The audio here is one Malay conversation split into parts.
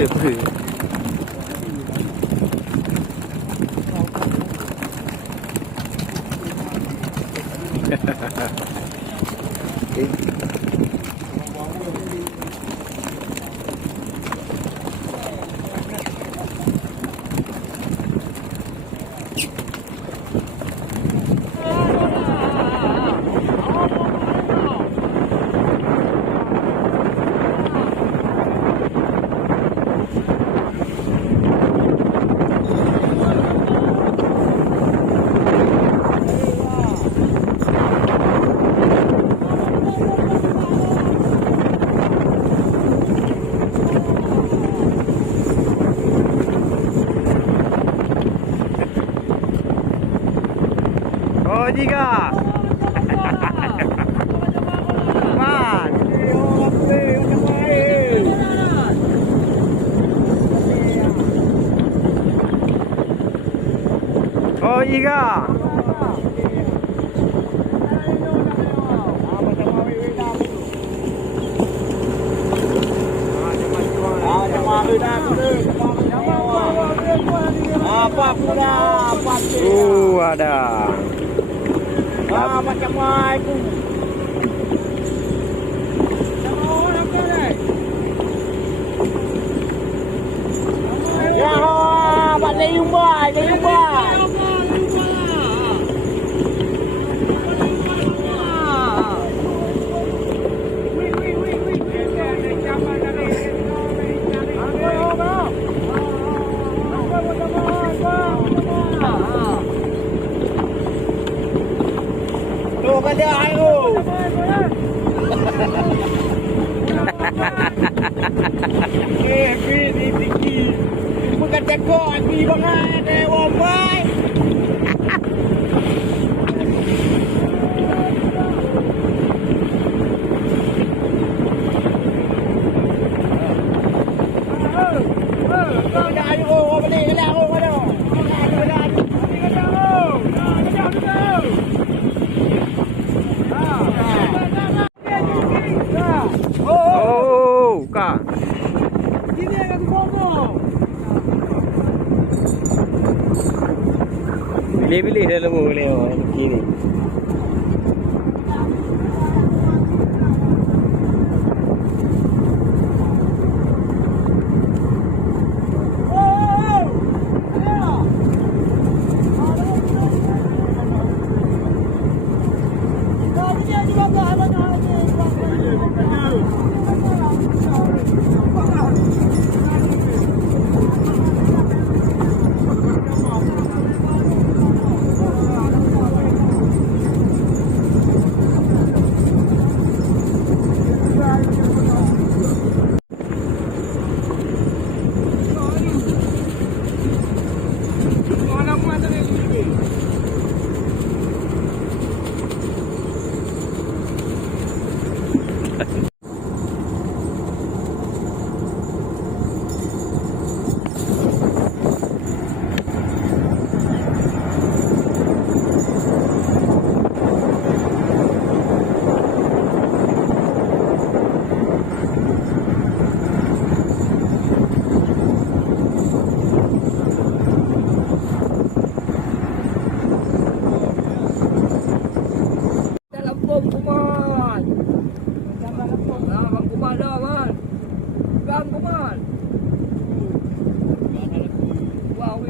Betul. Oh, Jika. Man. Oh, Jika. Ada. Macam mai tu. Ya, buat dia umbai, dia umbai. Pada air tu. Ni tinggi. Bukan tekok hati banget eh wamai. Ada air tu, balik ke lah tu. Oh, Kak. Sini aku bobo. Pilih-pilih dah lembu boleh kiri.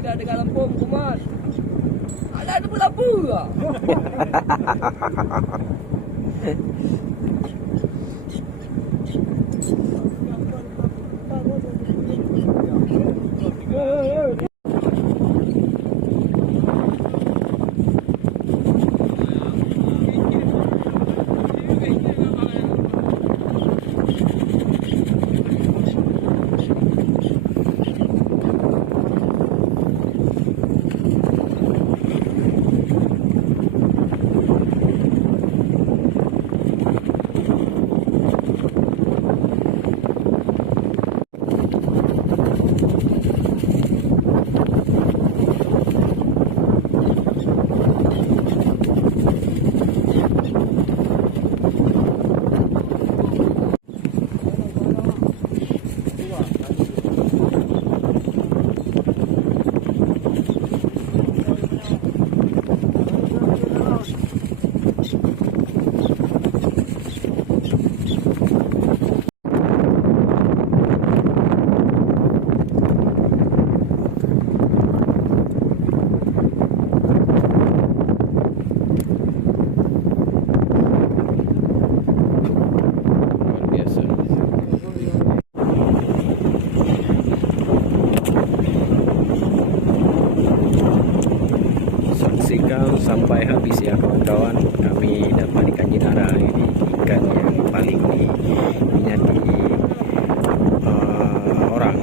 Ada dekat Lampung tu mas. Ada lampu ke? sampai habis ya kawan-kawan. Kami dapat ikan jinara, ini ikan yang paling diminati orang.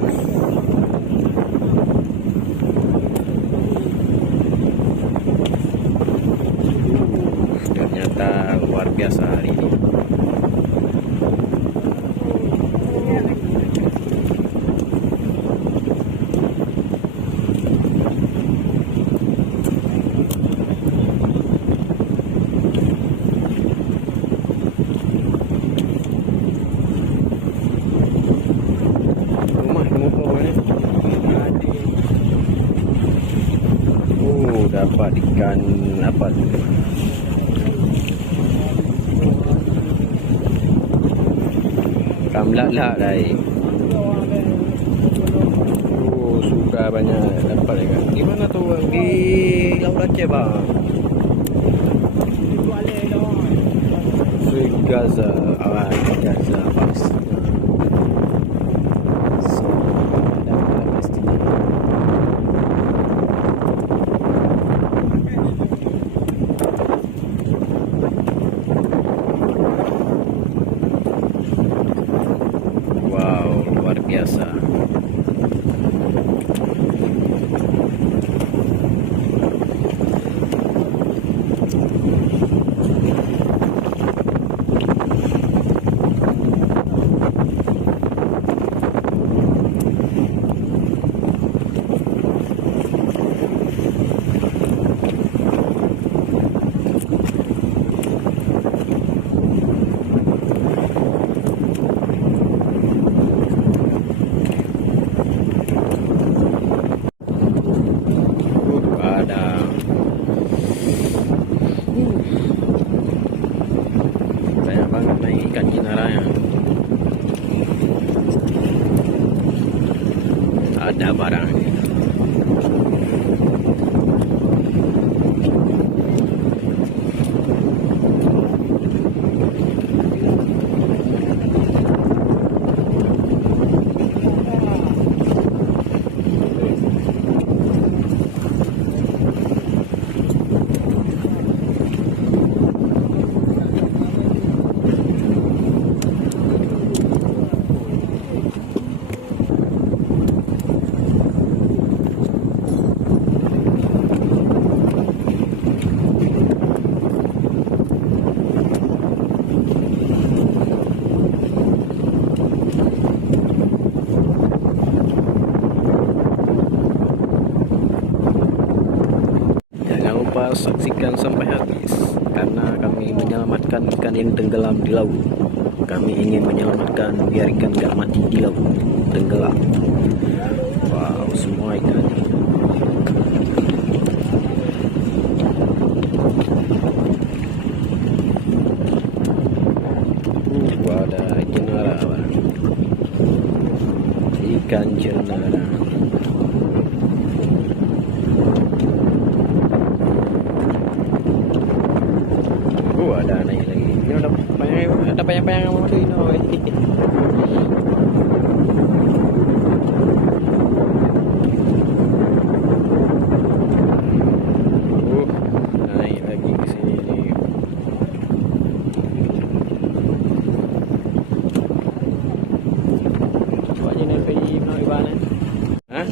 Ternyata luar biasa hari ini. Dapat ikan apa tuh? Kamlat-lat dah. Oh, suka banyak dapat ikan. Di mana tu? Di Laut Aceh bang. Gaza, Gaza pas. Luar biasa. Banyak banget naik ikan jinaranya. Ada barang. Saksikan sampai habis karena kami menyelamatkan ikan yang tenggelam di laut. Kami ingin menyelamatkan biar ikan gak mati di laut, tenggelam. Wow, semua ikan. Ada jenara, ikan jenara. Ada naik lagi. Ini ada banyak-banyak yang mau ini. Naik lagi ke sini nih. Coba aja nih pergi mau gimana? Hah?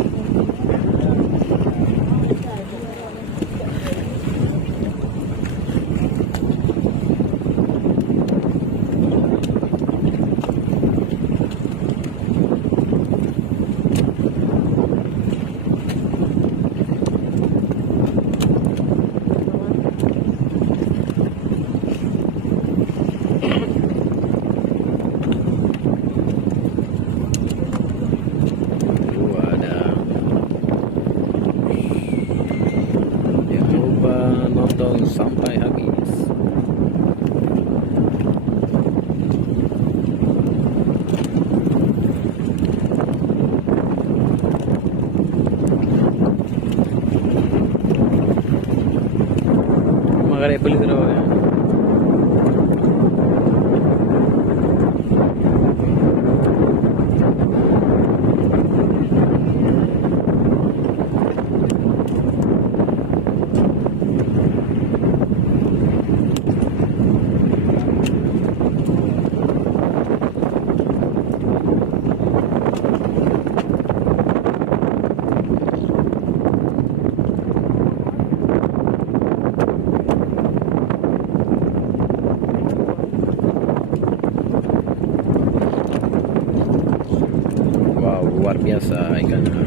Sampai habis. Makanya beli terus ya. luar biasa ikannya.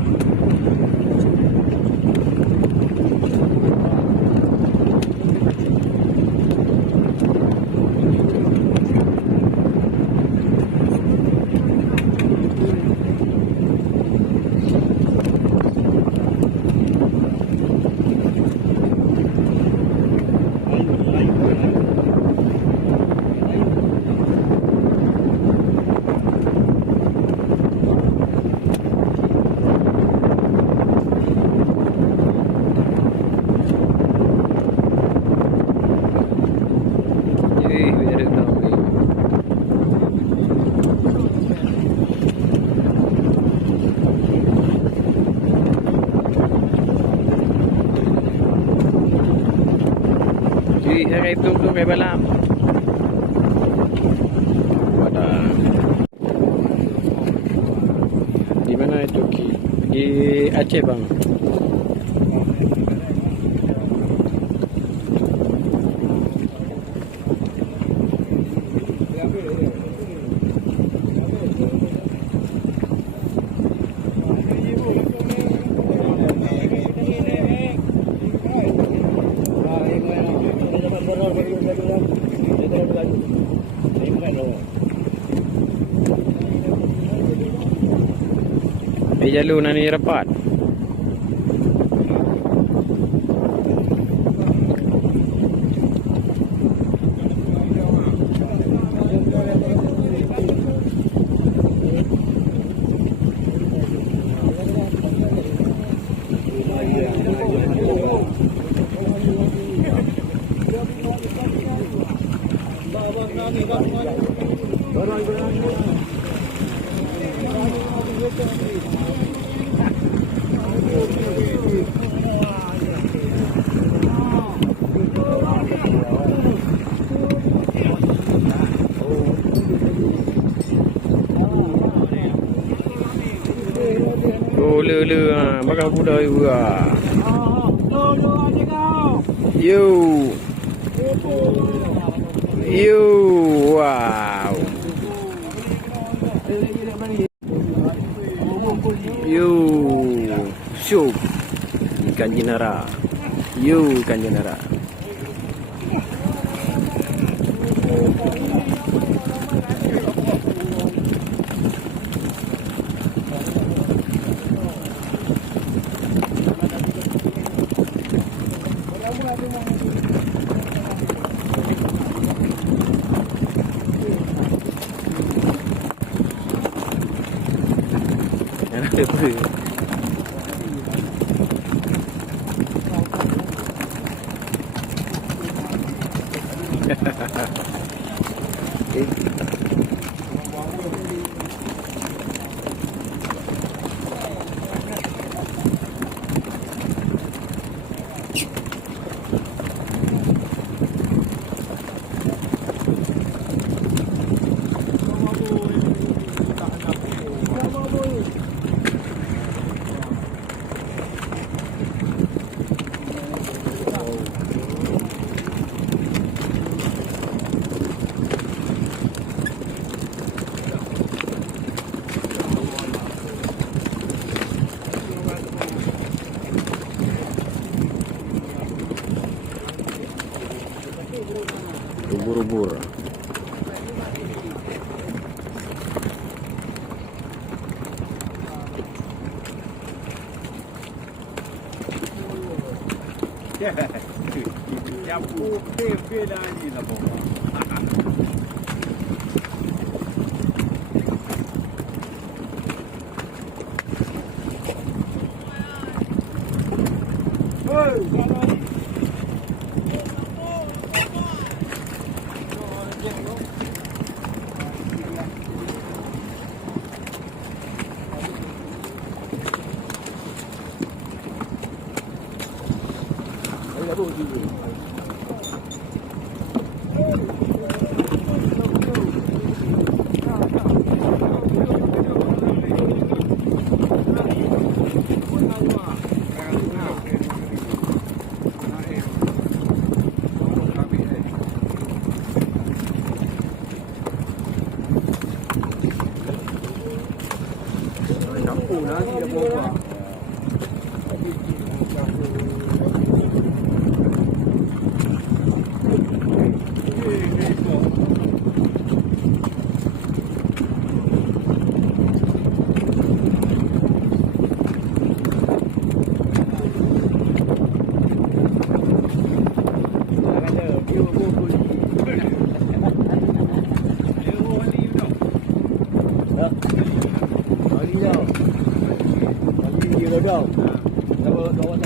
Saya itu tuh kayak balap. Wadah. Di mana itu Ki? Di Aceh bang. Jalur nani rapat. Oh, le bakal budaya gua. Yo. Yo, wow. Yo, syuk. Ikan jenara. Yo, ikan jenara. Ubur-ubur. Yang putih lagi lah bawa. nasi dah berubah.